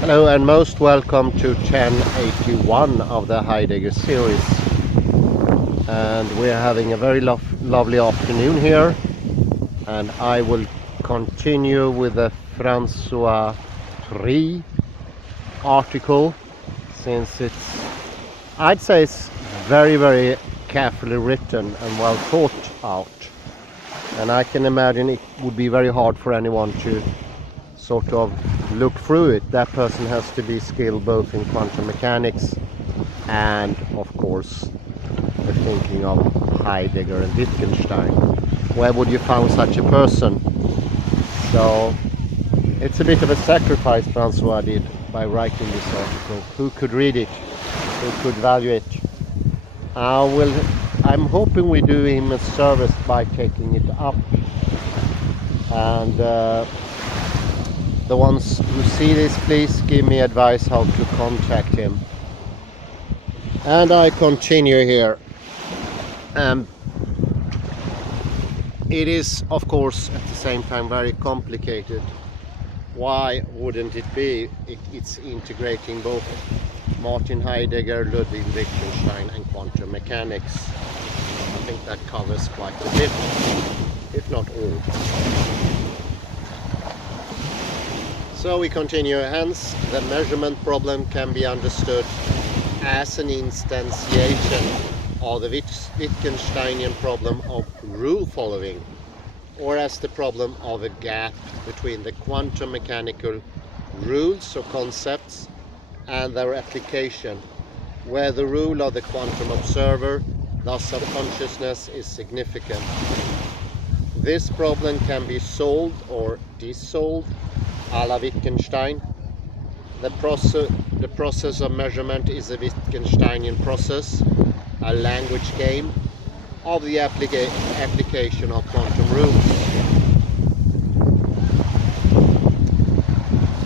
Hello and most welcome to 1081 of the Heidegger series. And we're having a very lovely afternoon here. And I will continue with the François-Igor Pris article, since I'd say it's very carefully written and well thought out. And I can imagine it would be very hard for anyone to sort of look through it. That person has to be skilled both in quantum mechanics and of course the thinking of Heidegger and Wittgenstein. Where would you find such a person? So it's a bit of a sacrifice Francois did by writing this article. Who could read it? Who could value it? I'm hoping we do him a service by taking it up, and the ones who see this, please give me advice how to contact him. And I continue here. It is of course at the same time very complicated. Why wouldn't it be? It's integrating both Martin Heidegger, Ludwig Wittgenstein and quantum mechanics. I think that covers quite a bit, if not all. So we continue. Hence, the measurement problem can be understood as an instantiation of the Wittgensteinian problem of rule following, or as the problem of a gap between the quantum mechanical rules or concepts and their application, where the rule of the quantum observer, thus of consciousness, is significant. This problem can be solved or dissolved a la Wittgenstein. The process of measurement is a Wittgensteinian process, a language game of the application of quantum rules.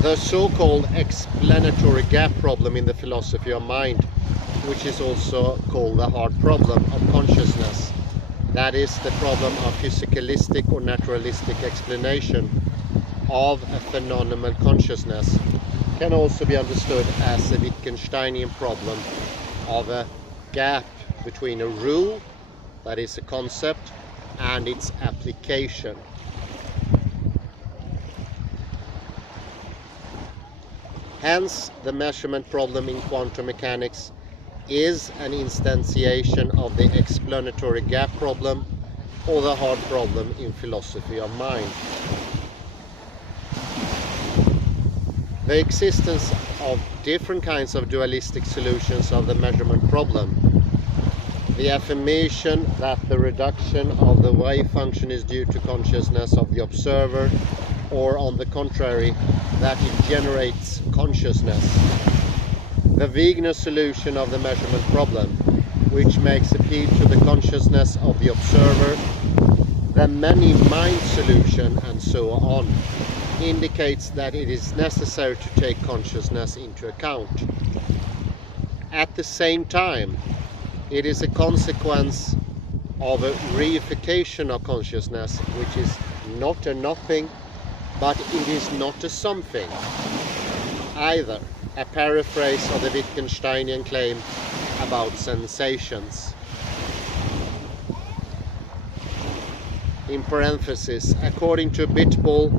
The so-called explanatory gap problem in the philosophy of mind, which is also called the hard problem of consciousness, that is the problem of physicalistic or naturalistic explanation of a phenomenal consciousness, can also be understood as a Wittgensteinian problem of a gap between a rule, that is a concept, and its application. Hence, the measurement problem in quantum mechanics is an instantiation of the explanatory gap problem or the hard problem in philosophy of mind. The existence of different kinds of dualistic solutions of the measurement problem, the affirmation that the reduction of the wave function is due to consciousness of the observer, or on the contrary, that it generates consciousness, the Wegener solution of the measurement problem, which makes appeal to the consciousness of the observer, the many mind solution, and so on, indicates that it is necessary to take consciousness into account. At the same time, it is a consequence of a reification of consciousness, which is not a nothing, but it is not a something either, a paraphrase of the Wittgensteinian claim about sensations. In parenthesis, according to Bitbol,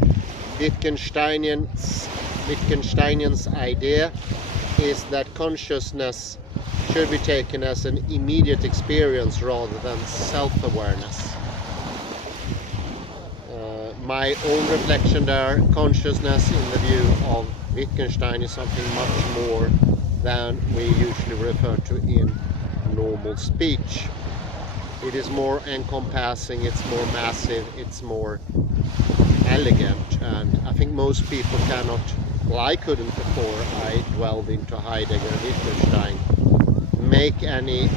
Wittgensteinian's idea is that consciousness should be taken as an immediate experience rather than self-awareness. My own reflection there, consciousness in the view of Wittgenstein is something much more than we usually refer to in normal speech. It is more encompassing, it's more massive, it's more elegant, and I think most people cannot, well, I couldn't before I delved into Heidegger and Wittgenstein, make any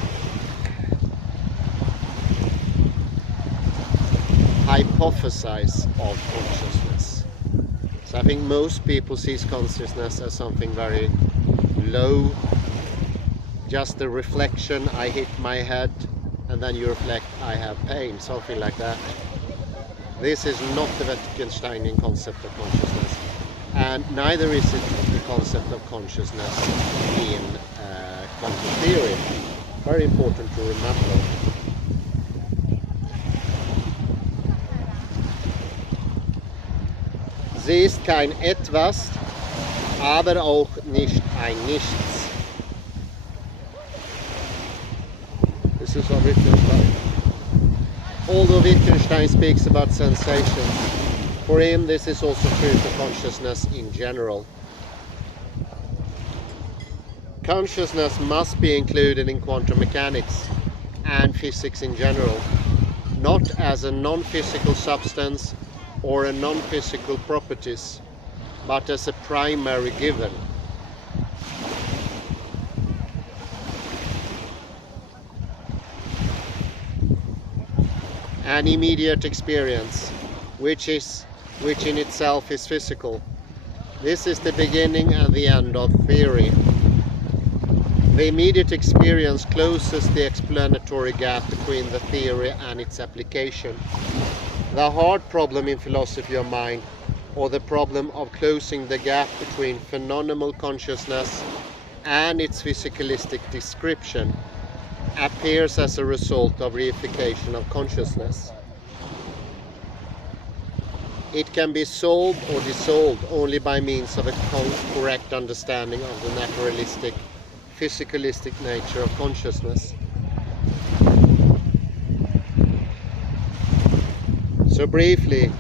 hypothesis of consciousness. So I think most people see consciousness as something very low, just a reflection, I hit my head, and then you reflect, I have pain, something like that. This is not the Wittgensteinian concept of consciousness, and neither is it concept of consciousness in quantum theory. Very important to remember. Sie ist kein Etwas, aber auch nicht ein Nichts. This is what Wittgenstein. Although Wittgenstein speaks about sensations, for him this is also true for consciousness in general. Consciousness must be included in quantum mechanics and physics in general, not as a non-physical substance or a non-physical properties, but as a primary given. An immediate experience, which in itself is physical. This is the beginning and the end of theory. The immediate experience closes the explanatory gap between the theory and its application. The hard problem in philosophy of mind, or the problem of closing the gap between phenomenal consciousness and its physicalistic description, appears as a result of reification of consciousness. It can be solved or dissolved only by means of a correct understanding of the naturalistic, physicalistic nature of consciousness. So briefly,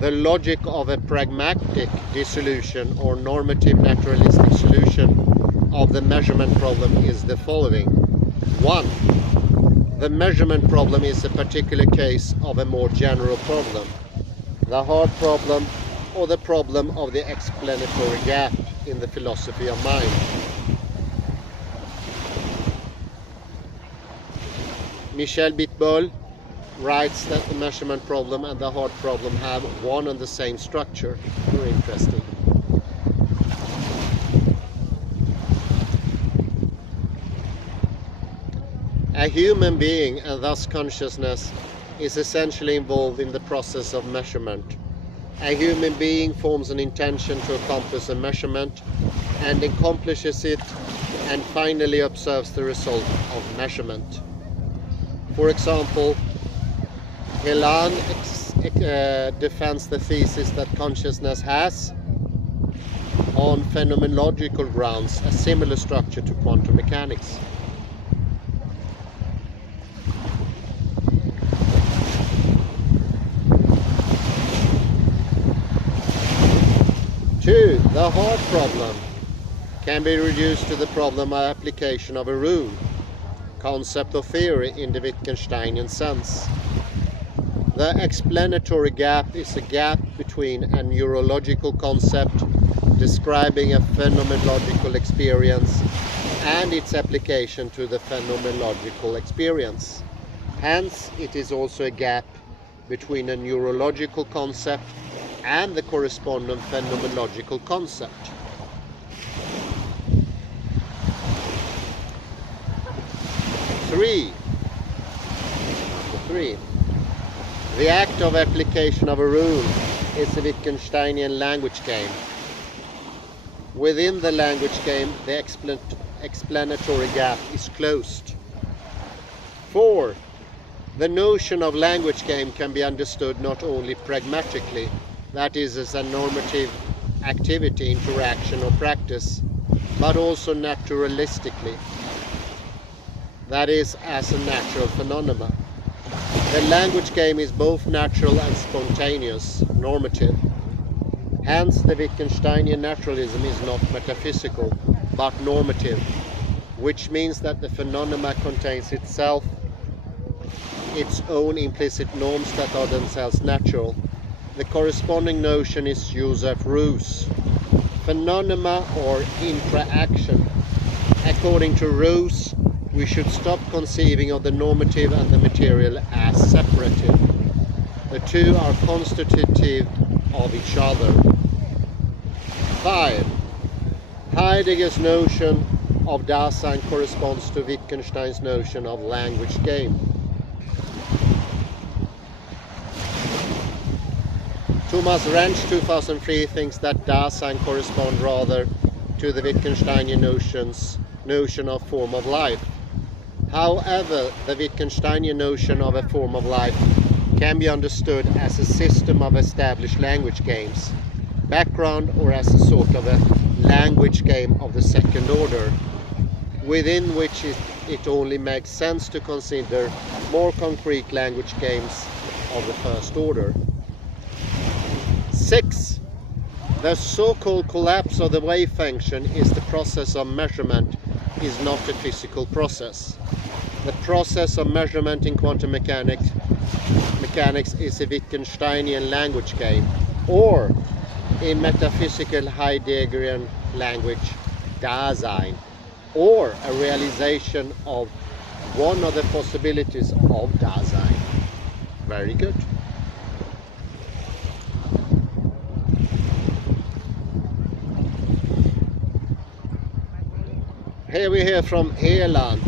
the logic of a pragmatic dissolution or normative naturalistic solution of the measurement problem is the following. 1. The measurement problem is a particular case of a more general problem, the hard problem or the problem of the explanatory gap in the philosophy of mind. Michel Bitbol writes that the measurement problem and the hard problem have one and the same structure. Very interesting. A human being, and thus consciousness, is essentially involved in the process of measurement. A human being forms an intention to accomplish a measurement and accomplishes it and finally observes the result of measurement. For example, Helan defends the thesis that consciousness has, on phenomenological grounds, a similar structure to quantum mechanics. Two, the hard problem can be reduced to the problem of application of a rule, concept of theory in the Wittgensteinian sense. The explanatory gap is a gap between a neurological concept describing a phenomenological experience and its application to the phenomenological experience. Hence, it is also a gap between a neurological concept and the corresponding phenomenological concept. 3. The act of application of a rule is a Wittgensteinian language game. Within the language game, the explanatory gap is closed. 4. The notion of language game can be understood not only pragmatically, that is, as a normative activity, interaction or practice, but also naturalistically, that is, as a natural phenomenon. The language game is both natural and spontaneous, normative. Hence, the Wittgensteinian naturalism is not metaphysical, but normative, which means that the phenomena contains itself its own implicit norms that are themselves natural. The corresponding notion is Joseph Roos. Phenomena or interaction. According to Roos, we should stop conceiving of the normative and the material as separative. The two are constitutive of each other. 5. Heidegger's notion of Dasein corresponds to Wittgenstein's notion of language game. Thomas Wrench, 2003, thinks that Dasein corresponds rather to the Wittgensteinian notion of form of life. However, the Wittgensteinian notion of a form of life can be understood as a system of established language games, background, or as a sort of a language game of the second order, within which it only makes sense to consider more concrete language games of the first order. 6. The so-called collapse of the wave function is the process of measurement, is not a physical process. The process of measurement in quantum mechanics is a Wittgensteinian language game, or in metaphysical Heideggerian language, Dasein, or a realization of one of the possibilities of Dasein. Very good. Here we hear from Helan,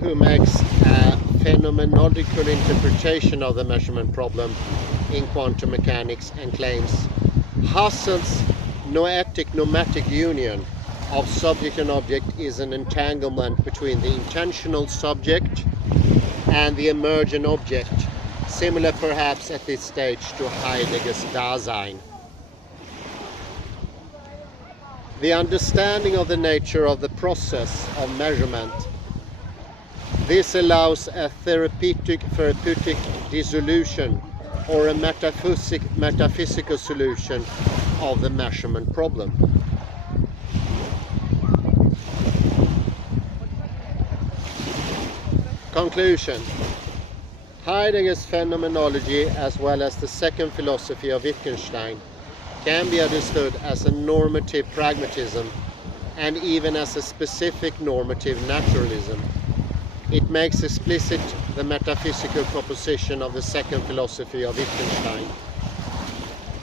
who makes a phenomenological interpretation of the measurement problem in quantum mechanics and claims Husserl's noetic-nomatic union of subject and object is an entanglement between the intentional subject and the emergent object, similar perhaps at this stage to Heidegger's Dasein. The understanding of the nature of the process of measurement. This allows a therapeutic dissolution or a metaphysical solution of the measurement problem. Conclusion. Heidegger's phenomenology, as well as the second philosophy of Wittgenstein, can be understood as a normative pragmatism and even as a specific normative naturalism. It makes explicit the metaphysical proposition of the second philosophy of Wittgenstein.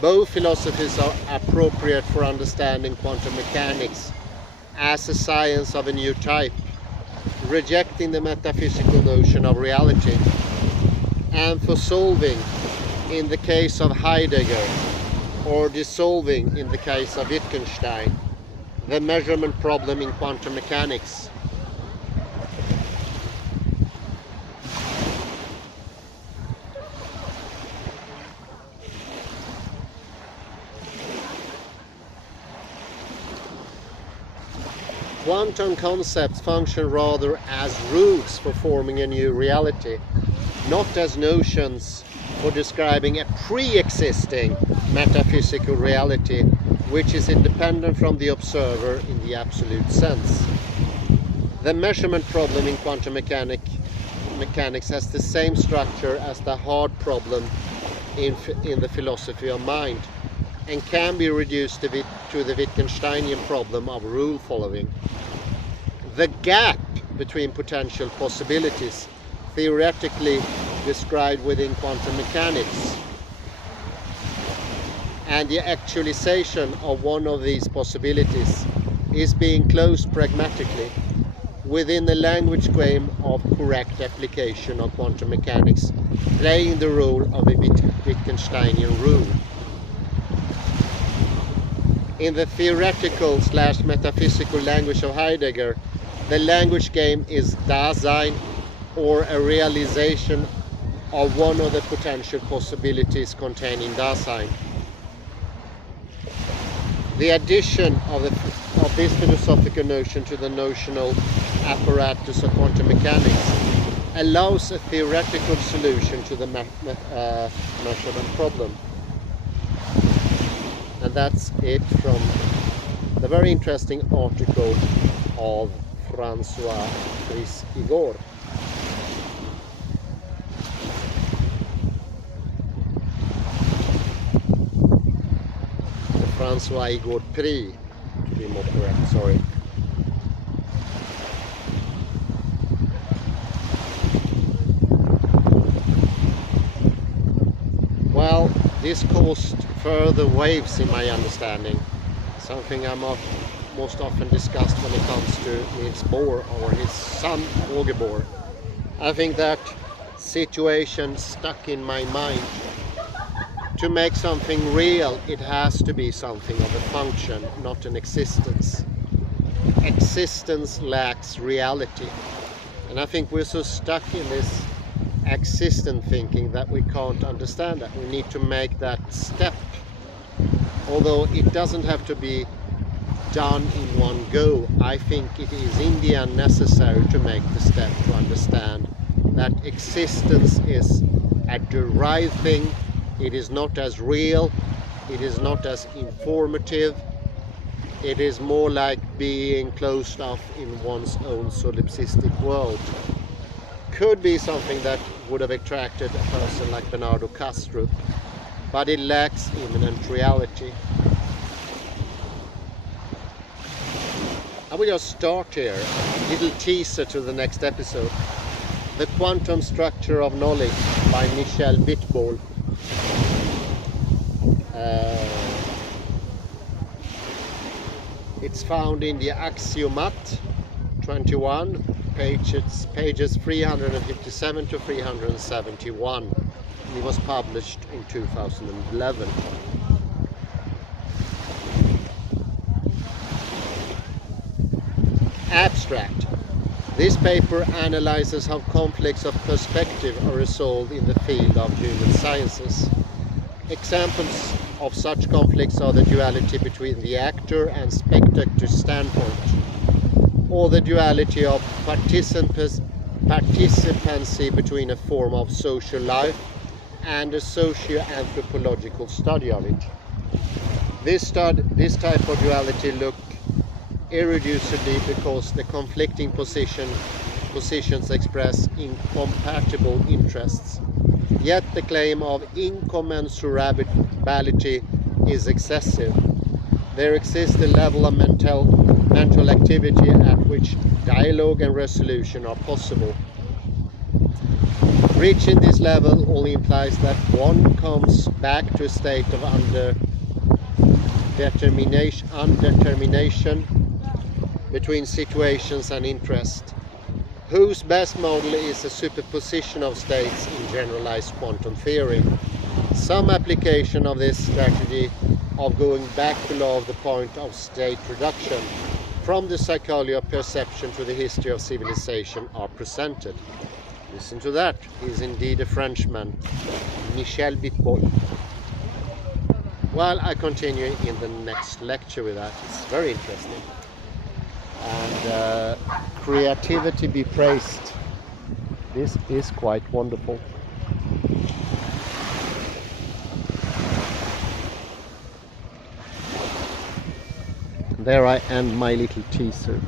Both philosophies are appropriate for understanding quantum mechanics as a science of a new type, rejecting the metaphysical notion of reality, and for solving, in the case of Heidegger, or dissolving, in the case of Wittgenstein, the measurement problem in quantum mechanics. Quantum concepts function rather as rules for forming a new reality, not as notions for describing a pre-existing metaphysical reality which is independent from the observer in the absolute sense. The measurement problem in quantum mechanics has the same structure as the hard problem in the philosophy of mind, and can be reduced to the Wittgensteinian problem of rule following. The gap between potential possibilities, theoretically described within quantum mechanics, and the actualization of one of these possibilities is being closed pragmatically within the language game of correct application of quantum mechanics, playing the role of a Wittgensteinian rule. In the theoretical/metaphysical language of Heidegger, the language game is Dasein, or a realization of one of the potential possibilities contained in Dasein. The addition of this philosophical notion to the notional apparatus of quantum mechanics allows a theoretical solution to the measurement problem. And that's it from the very interesting article of François-Igor Pris. François-Igor Pris, to be more correct, sorry. Well, this caused further waves in my understanding, something I most often discussed when it comes to Niels Bohr or his son Åge Bohr. I think that situation stuck in my mind To make something real, it has to be something of a function, not an existence. Existence lacks reality. And I think we're so stuck in this existent thinking that we can't understand that. We need to make that step. Although it doesn't have to be done in one go, I think it is in the end necessary to make the step to understand that existence is a derived thing. It is not as real, it is not as informative, it is more like being closed off in one's own solipsistic world. Could be something that would have attracted a person like Bernardo Kastrup, but it lacks immanent reality. I will just start here, a little teaser to the next episode. The Quantum Structure of Knowledge by Michel Bitbol. It's found in the Axiomat 21, pages 357 to 371. It was published in 2011. Abstract. This paper analyzes how conflicts of perspective are resolved in the field of human sciences. Examples of such conflicts are the duality between the actor and spectator standpoint, or the duality of participancy between a form of social life and a socio-anthropological study of it. This type of duality looks irreducibly because the conflicting positions express incompatible interests. Yet the claim of incommensurability is excessive. There exists a level of mental activity at which dialogue and resolution are possible. Reaching this level only implies that one comes back to a state of undetermination between situations and interest, whose best model is a superposition of states in generalized quantum theory. Some application of this strategy of going back below the point of state reduction from the psychology of perception to the history of civilization are presented. Listen to that. He is indeed a Frenchman, Michel Bitbol. Well, I continue in the next lecture with that. It's very interesting. And creativity be praised. This is quite wonderful. There I end my little teaser.